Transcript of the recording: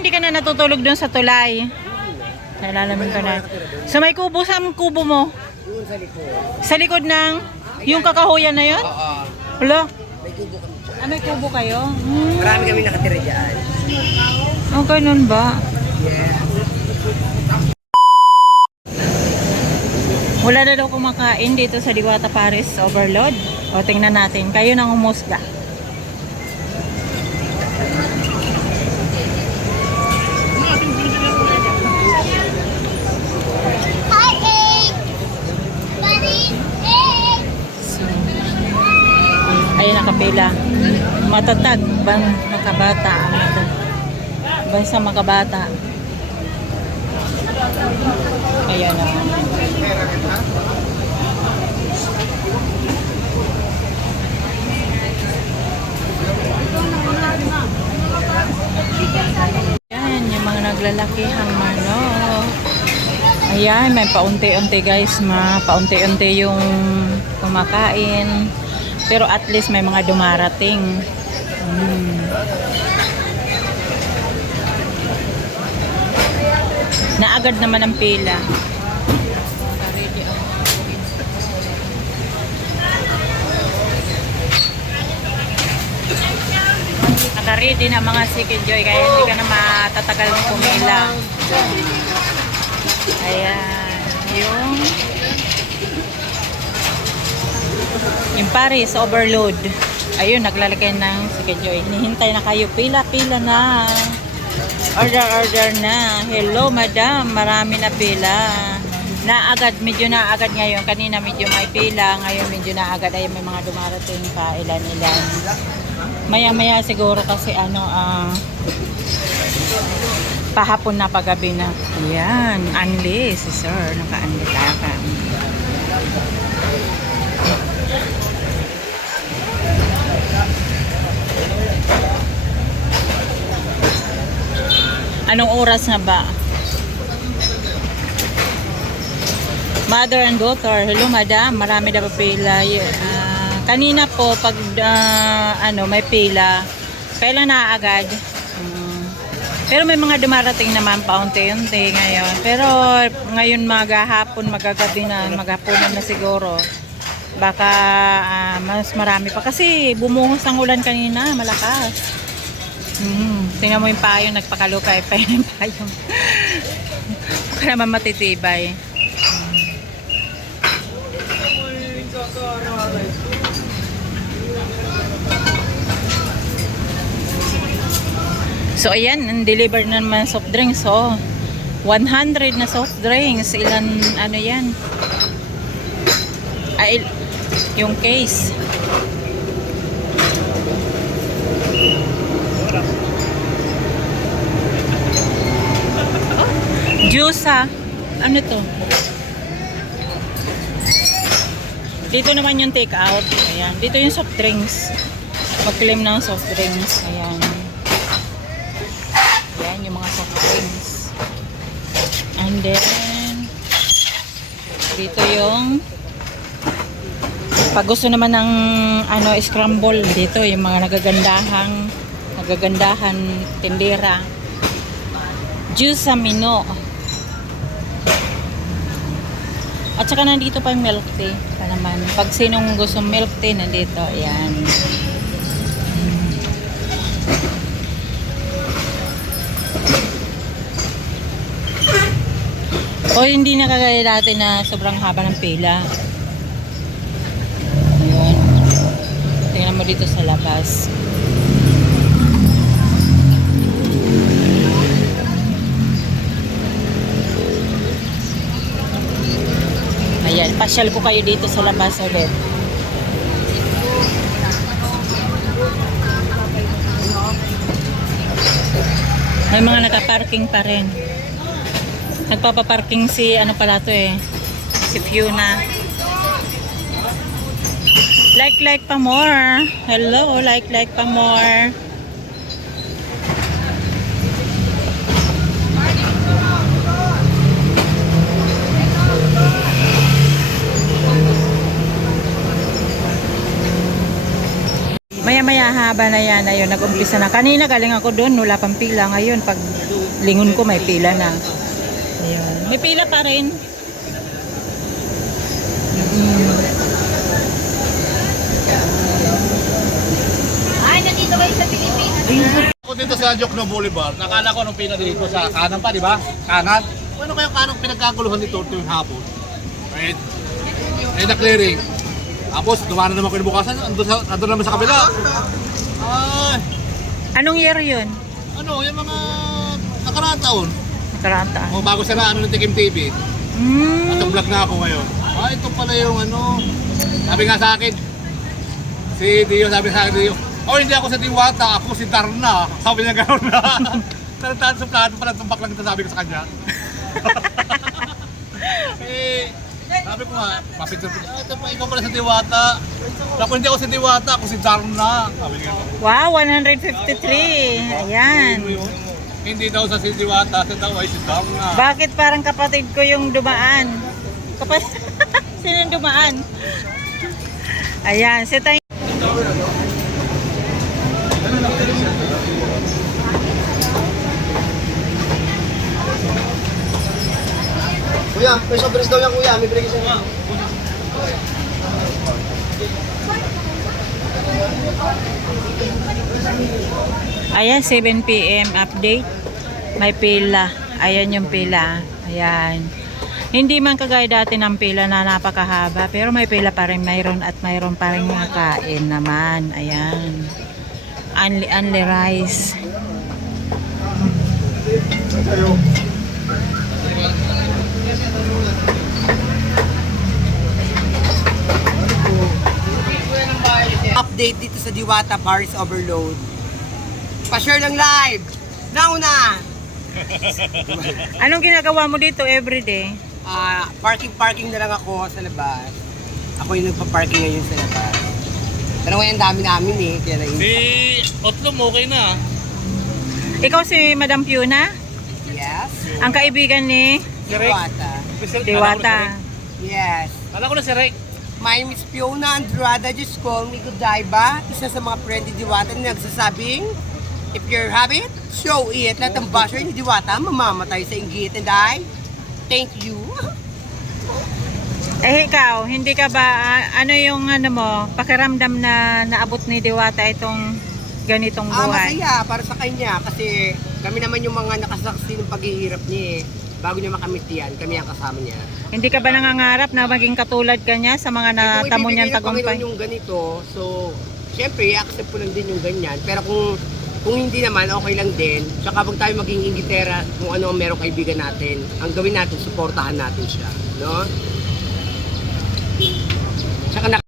hindi ka na natutulog doon sa tulay. Nalalaman ka na. Sa may kubo, saan kubo mo? Doon sa likod. Sa likod ng yung kakahuyan na yun? Oo. Wala. May kubo kami dyan. Ah, may kubo kayo? Marami kami nakatira dyan. Oh, ganun ba? Yeah. Wala na daw kumakain dito sa Diwata Paris Overload. O, tingnan natin. Kayo nang umusga. Ayun, nakapila. Matatag bang makabata? Basta makabata. Ayan na. Ayan, yung mga naglalakihang manok. Ayan, may paunti-unti guys. Paunti-unti yung kumakain. Pero at least may mga dumarating. Naagad naman ang pila. Naka-ready na mga Siki Joy, kaya hindi ka na matatagal ng pumila. Ayan, yung Paris Overload. Ayun, naglalagay ng Siki Joy. Hinihintay na kayo, pila na. Order na. Hello madam, marami na pila. Medyo naagad ngayon. Kanina medyo may pila, ngayon medyo naagad. Ay may mga dumarating pa, ilan-ilan. Maya-maya siguro kasi pahapon na, pagabi na. Ayan, unli si sir, naka-unli ka. Anong oras na ba? Mother and daughter. Hello madam, marami na pa pila. Kanina po pag may pila, kailan naagad. Pero may mga dumarating naman paunti-unti ngayon. Pero ngayon maghapon, magagabi na, maghapunan na siguro. Baka mas marami pa kasi bumuhos ang ulan kanina, malakas. Tingnan mo yung payong, nagpakalukay pa yung payong. Baka naman matitibay. So ayan, deliver na naman soft drinks. So 100 na soft drinks. Ilan, yan? Ay, yung case. Juice ha. Ano to? Dito naman yung take out. Ayan. Dito yung soft drinks. Mag-claim ng soft drinks. Ayan. Ayan yung mga soft drinks. And then dito yung pag gusto naman ng scramble, dito yung mga nagagandahan tindera. Juice sa Mino. At saka nandito pa yung milk tea pa naman. Pag sinong gusto milk tea, nandito. Ayan. O hindi na kagaya dati na sobrang haba ng pila. Ayan. Tingnan mo dito sa labas. Ayan, pasyal ko kayo dito sa labas ulit. May mga nakaparking pa rin. Nagpapaparking si pala to si Fiona. Like pa more. Hello, like pa more. Maya-maya ha, mahaba na yan. Ayun, nag-umpisa na. Kanina galing ako doon, wala pang pila. Ngayon, pag lingon ko, may pila na. Ayun. May pila pa rin. Ay, nandito kayo sa Pilipinas. Ako dito sa Jokno Boulevard, nakala ko nung pina dito sa kanan pa, di ba? Kanan. Ano kaya kanang pinagkaguluhan nito tuwing hapon? Right? Eh, na-clearing. Tapos, dumaan na naman ko yung bukasan, andun naman sa kabila. Ay, Anong year yun? ano, yung mga nakaraang taon. Nakaraang taon. O, bago sa ano ng Tikim TV. Hmm. At vlog na ako ngayon. Ah, ito pala yung ano. Sabi nga sa akin, si Dio, sabi sa akin, Dio, oh, hindi ako sa Diwata, ako si Darna. Sabi niya gano'n na. Talataan sa plano pala, tumbak lang ito sabi ko sa kanya. Eh, sabi ko nga, papicture-picture, ito pa, ikaw pala sa Diwata. Tapos hindi ako si Diwata, ako si Darna. Sabi niya. Wow, 153. Ayan. Hindi daw sa si Diwata, sa daw ay si Darna. Bakit parang kapatid ko yung dumaan? Sino yung dumaan? Ayan, si Tay. Kuya, may sobres daw yan kuya. May break siya. Ayan, 7 PM update. May pila. Ayan yung pila. Ayan. Hindi man kagaya dati ng pila na napakahaba, pero may pila pa rin mayroon at mayroon pa rin kain naman. Ayan. Only rice. Update dito sa Diwata Paris Overload. Pa-share ng live. Now na! Anong ginagawa mo dito everyday? Parking na lang ako sa labas. Ako yung nagpa-parking ngayon sa labas. Pero ngayon dami namin eh. Kaya Si Otlum, okay na. Ikaw si Madam Fiona? Yes. Ang kaibigan ni Diwata. Diwata. Yes. Kala ko na si Rick. My Miss Fiona Andrada, just call me Godiva. Isa sa mga friend ni Diwata na nagsasabing, if you have it, show it. Lahat ng basher ni Diwata, mamamatay sa inggit. And I, thank you. Eh ikaw, hindi ka ba, ano yung ano mo, pakiramdam na naabot ni Diwata itong ganitong buhay? Masaya para sa kanya kasi kami naman yung mga nakasaksi ng paghihirap niya eh. Bago niya makamit yan, kami ang kasama niya. Hindi ka ba nangangarap na maging katulad ka niya sa mga natamo niyang Kung ibibigay ng tagumpay? Panginoon yung ganito, so, syempre, i-accept ko lang din yung ganyan. Pero kung hindi naman, okay lang din. Tsaka pag tayo maging ingitera, kung ano ang merong kaibigan natin, ang gawin natin, suportahan natin siya. No? Tsaka